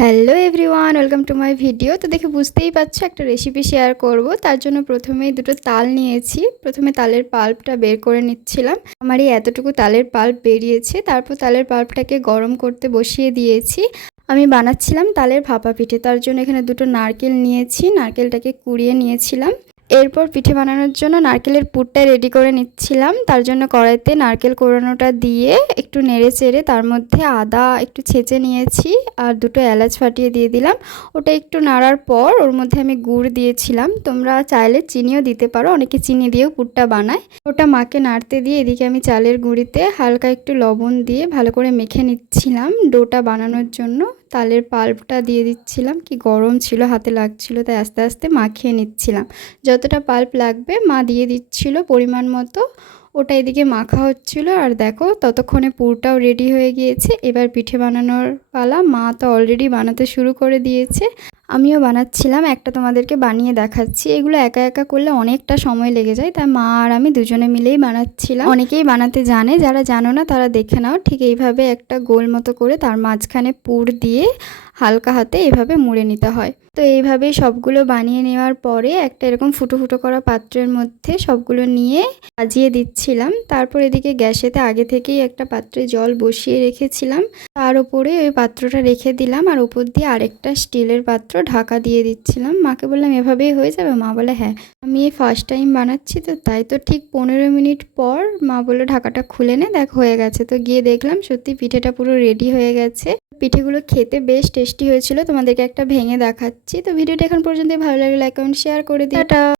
Hello everyone, welcome to my video. তো দেখে বুঝতেই পারছো একটা রেসিপি শেয়ার করব। তার জন্য প্রথমেই দুটো তাল নিয়েছি। প্রথমে তালের পাল্পটা বের করে নিচ্ছিলাম। আমার এই এতটুকু তালের পাল্প বেরিয়েছে। তারপর তালের পাল্পটাকে গরম করতে বসিয়ে দিয়েছি। আমি বানাচ্ছিলাম তালের ভাপা পিঠে। তার জন্য এখানে দুটো নারকেল নিয়েছি, নারকেলটাকে কুড়িয়ে নিয়েছিলাম। এরপর পিঠে বানানোর জন্য নারকেলের পুরটা রেডি করে নিচ্ছিলাম। তার জন্য কড়াইতে নারকেল কোড়ানোটা দিয়ে একটু নেড়ে চেড়ে তার মধ্যে আদা একটু ছেঁচে নিয়েছি আর দুটো এলাচ ফাটিয়ে দিয়ে দিলাম। ওটা একটু নাড়ার পর ওর মধ্যে আমি গুড় দিয়েছিলাম। তোমরা চাইলে চিনিও দিতে পারো, অনেকে চিনি দিয়েও পুরটা বানায়। ওটা মাকে নাড়তে দিয়ে এদিকে আমি চালের গুঁড়িতে হালকা একটু লবণ দিয়ে ভালো করে মেখে নিচ্ছিলাম ডোটা বানানোর জন্য। তালের পাল্পটা দিয়ে দিচ্ছিলাম, কি গরম ছিল, হাতে লাগছিল, তাই আস্তে আস্তে মাখিয়ে নিচ্ছিলাম। যতটা পাল্প লাগবে মা দিয়ে দিচ্ছিল পরিমাণ মতো। ওটা এদিকে মাখা হচ্ছিল আর দেখো ততক্ষণে পুরটাও রেডি হয়ে গিয়েছে। এবার পিঠে বানানোর পালা। মা তো অলরেডি বানাতে শুরু করে দিয়েছে, আমিও বানাচ্ছিলাম। একটা তোমাদেরকে বানিয়ে দেখাচ্ছি। এগুলো একা একা করলে অনেকটা সময় লেগে যায়, তাই মা আর আমি দুজনে মিলেই বানাচ্ছিলাম। অনেকেই বানাতে জানে, যারা জানো না তারা দেখে নাও। ঠিক এইভাবে একটা গোল মতো করে তার মাঝখানে পুর দিয়ে হালকা হাতে এভাবে মুড়ে নিতে হয়। তো এইভাবেই সবগুলো বানিয়ে নেওয়ার পরে একটা এরকম ফুটো ফুটো করা পাত্রের মধ্যে সবগুলো নিয়ে সাজিয়ে দিচ্ছিলাম। তারপর এদিকে গ্যাসেতে আগে থেকেই একটা পাত্রে জল বসিয়ে রেখেছিলাম, তার উপরে ওই পাত্রটা রেখে দিলাম আর উপর দিয়ে আরেকটা স্টিলের পাত্র ঢাকা দিয়ে দিচ্ছিলাম। মাকে বললাম এভাবেই হয়ে যাবে? মা বলে হ্যাঁ। আমি এই ফার্স্ট টাইম বানাচ্ছি তো তাই। তো ঠিক 15 মিনিট পর মা বললো ঢাকাটা খুলে নে, দেখ হয়ে গেছে। তো গিয়ে দেখলাম সত্যি পিঠেটা পুরো রেডি হয়ে গেছে। পিঠেগুলো খেতে বেশ টেস্টি হয়েছিল। তোমাদেরকে একটা ভেঙে দেখাচ্ছি। তো ভিডিওটা এখন পর্যন্ত ভালো লাগলে লাইক কমেন্ট শেয়ার করে দিই। টাটা।